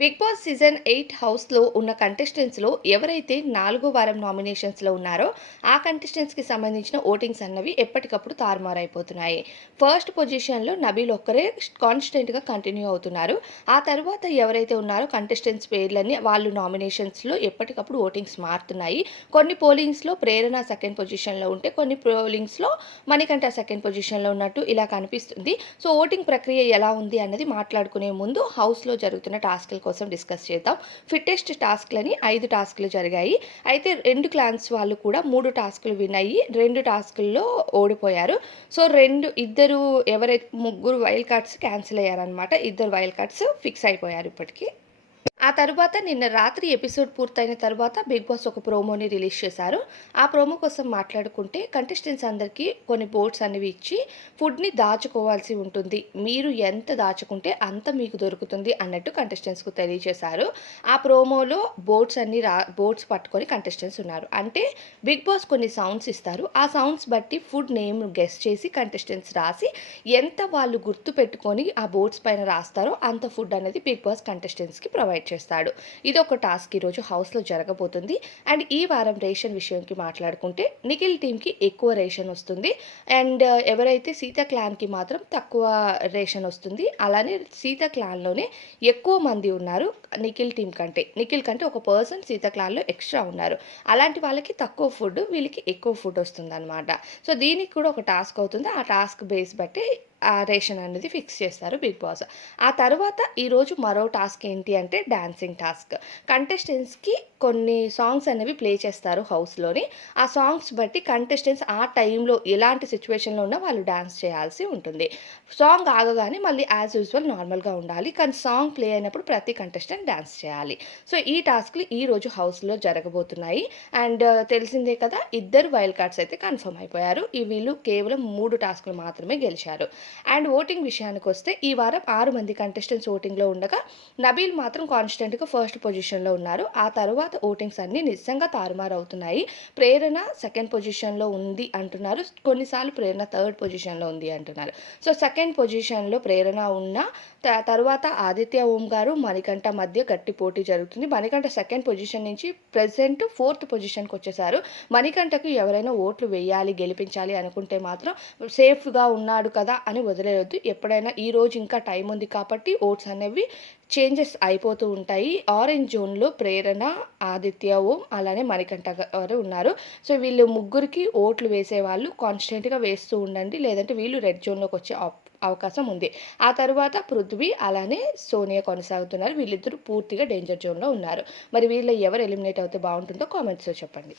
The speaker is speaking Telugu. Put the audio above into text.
బిగ్ బాస్ సీజన్ ఎయిట్ హౌస్లో ఉన్న కంటెస్టెంట్స్లో ఎవరైతే నాలుగో వారం నామినేషన్స్లో ఉన్నారో ఆ కంటెస్టెంట్స్కి సంబంధించిన ఓటింగ్స్ అన్నవి ఎప్పటికప్పుడు తారుమారైపోతున్నాయి. ఫస్ట్ పొజిషన్లో నబీల్ ఒక్కరే కాన్స్టెంట్గా కంటిన్యూ అవుతున్నారు. ఆ తర్వాత ఎవరైతే ఉన్నారో కంటెస్టెంట్స్ పేర్లన్నీ వాళ్ళు నామినేషన్స్లో ఎప్పటికప్పుడు ఓటింగ్స్ మారుతున్నాయి. కొన్ని పోలింగ్స్లో ప్రేరణ సెకండ్ పొజిషన్లో ఉంటే కొన్ని పోలింగ్స్లో మణికంఠ సెకండ్ పొజిషన్లో ఉన్నట్టు ఇలా కనిపిస్తుంది. సో ఓటింగ్ ప్రక్రియ ఎలా ఉంది అన్నది మాట్లాడుకునే ముందు హౌస్లో జరుగుతున్న టాస్క్ల కోసం డిస్కస్ చేద్దాం. ఫిట్టెస్ట్ టాస్క్లని ఐదు టాస్క్లు జరిగాయి. అయితే రెండు క్లాన్స్ వాళ్ళు కూడా మూడు టాస్క్లు విన్ అయ్యి రెండు టాస్కుల్లో ఓడిపోయారు. సో రెండు ఇద్దరు ఎవరైతే ముగ్గురు వైల్డ్ కార్డ్స్ క్యాన్సిల్ అయ్యారనమాట ఇద్దరు వైల్డ్ కార్డ్స్ ఫిక్స్ అయిపోయారు ఇప్పటికీ. ఆ తర్వాత నిన్న రాత్రి ఎపిసోడ్ పూర్తయిన తర్వాత బిగ్ బాస్ ఒక ప్రోమోని రిలీజ్ చేశారు. ఆ ప్రోమో కోసం మాట్లాడుకుంటే కంటెస్టెంట్స్ అందరికీ కొన్ని బోర్డ్స్ అనేవి ఇచ్చి ఫుడ్ని దాచుకోవాల్సి ఉంటుంది. మీరు ఎంత దాచుకుంటే అంత మీకు దొరుకుతుంది అన్నట్టు కంటెస్టెంట్స్కు తెలియజేశారు. ఆ ప్రోమోలో బోర్డ్స్ అన్ని రా బోర్డ్స్ పట్టుకొని కంటెస్టెంట్స్ ఉన్నారు. అంటే బిగ్ బాస్ కొన్ని సౌండ్స్ ఇస్తారు. ఆ సౌండ్స్ బట్టి ఫుడ్ నేమ్ గెస్ట్ చేసి కంటెస్టెంట్స్ రాసి ఎంత వాళ్ళు గుర్తు పెట్టుకొని ఆ బోర్డ్స్ పైన రాస్తారో అంత ఫుడ్ అనేది బిగ్ బాస్ కంటెస్టెంట్స్కి ప్రొవైడ్ చేస్తాడు. ఇది ఒక టాస్క్ ఈరోజు హౌస్లో జరగబోతుంది. అండ్ ఈ వారం రేషన్ విషయంకి మాట్లాడుకుంటే నిఖిల్ టీంకి ఎక్కువ రేషన్ వస్తుంది. అండ్ ఎవరైతే సీత క్లాన్కి మాత్రం తక్కువ రేషన్ వస్తుంది అలానే సీత క్లాన్లోనే ఎక్కువ మంది ఉన్నారు నిఖిల్ టీం కంటే. నిఖిల్ కంటే ఒక పర్సన్ సీత క్లాన్లో ఎక్స్ట్రా ఉన్నారు. అలాంటి వాళ్ళకి తక్కువ ఫుడ్ వీళ్ళకి ఎక్కువ ఫుడ్ వస్తుంది అనమాట సో దీనికి కూడా ఒక టాస్క్ అవుతుంది. ఆ టాస్క్ బేస్ బట్టి రేషన్ అనేది ఫిక్స్ చేస్తారు బిగ్ బాస్. ఆ తర్వాత ఈరోజు మరో టాస్క్ ఏంటి అంటే డాన్సింగ్ టాస్క్. కంటెస్టెంట్స్కి కొన్ని సాంగ్స్ అనేవి ప్లే చేస్తారు హౌస్లోని. ఆ సాంగ్స్ బట్టి కంటెస్టెంట్స్ ఆ టైంలో ఎలాంటి సిచ్యువేషన్లో ఉన్నా వాళ్ళు డ్యాన్స్ చేయాల్సి ఉంటుంది. సాంగ్ ఆగగానే మళ్ళీ యాజ్ యూజువల్ నార్మల్గా ఉండాలి. కానీ సాంగ్ ప్లే అయినప్పుడు ప్రతి కంటెస్టెంట్ డ్యాన్స్ చేయాలి. సో ఈ టాస్క్లు ఈరోజు హౌస్లో జరగబోతున్నాయి. అండ్ తెలిసిందే కదా ఇద్దరు వైల్డ్ కార్డ్స్ అయితే కన్ఫర్మ్ అయిపోయారు. ఈ వీళ్ళు కేవలం మూడు టాస్క్లు మాత్రమే గెలిచారు. అండ్ ఓటింగ్ విషయానికి వస్తే ఈ వారం ఆరు మంది కంటెస్టెంట్స్ ఓటింగ్లో ఉండగా నబీల్ మాత్రం కాన్స్టెంట్గా ఫస్ట్ పొజిషన్లో ఉన్నారు. ఆ తర్వాత ఓటింగ్స్ అన్నీ నిజంగా తారుమారు అవుతున్నాయి ప్రేరణ సెకండ్ పొజిషన్లో ఉంది అంటున్నారు. కొన్నిసార్లు ప్రేరణ థర్డ్ పొజిషన్లో ఉంది అంటున్నారు. సో సెకండ్ పొజిషన్లో ప్రేరణ ఉన్న తర్వాత ఆదిత్య ఓం గారు మణికంఠ మధ్య గట్టి పోటీ జరుగుతుంది. మణికంఠ సెకండ్ పొజిషన్ నుంచి ప్రజెంట్ ఫోర్త్ పొజిషన్కి వచ్చేసారు. మణికంఠకు ఎవరైనా ఓట్లు వేయాలి గెలిపించాలి అనుకుంటే మాత్రం సేఫ్గా ఉన్నాడు కదా అని వదిలేయొద్దు. ఎప్పుడైనా ఈ రోజు ఇంకా టైం ఉంది కాబట్టి ఓట్స్ అనేవి చేంజెస్ అయిపోతూ ఉంటాయి. ఆరెంజ్ జోన్లో ప్రేరణ ఆదిత్య ఓం అలానే మణికంఠ గారు ఉన్నారు. సో వీళ్ళు ముగ్గురికి ఓట్లు వేసేవాళ్ళు కాన్స్టెంట్గా వేస్తూ ఉండండి. లేదంటే వీళ్ళు రెడ్ జోన్లోకి వచ్చే అవకాశం ఉంది. ఆ తర్వాత పృథ్వీ అలానే సోనియా కొనసాగుతున్నారు. వీళ్ళిద్దరూ పూర్తిగా డేంజర్ జోన్లో ఉన్నారు. మరి వీళ్ళు ఎవరు ఎలిమినేట్ అవుతే బాగుంటుందో కామెంట్స్లో చెప్పండి.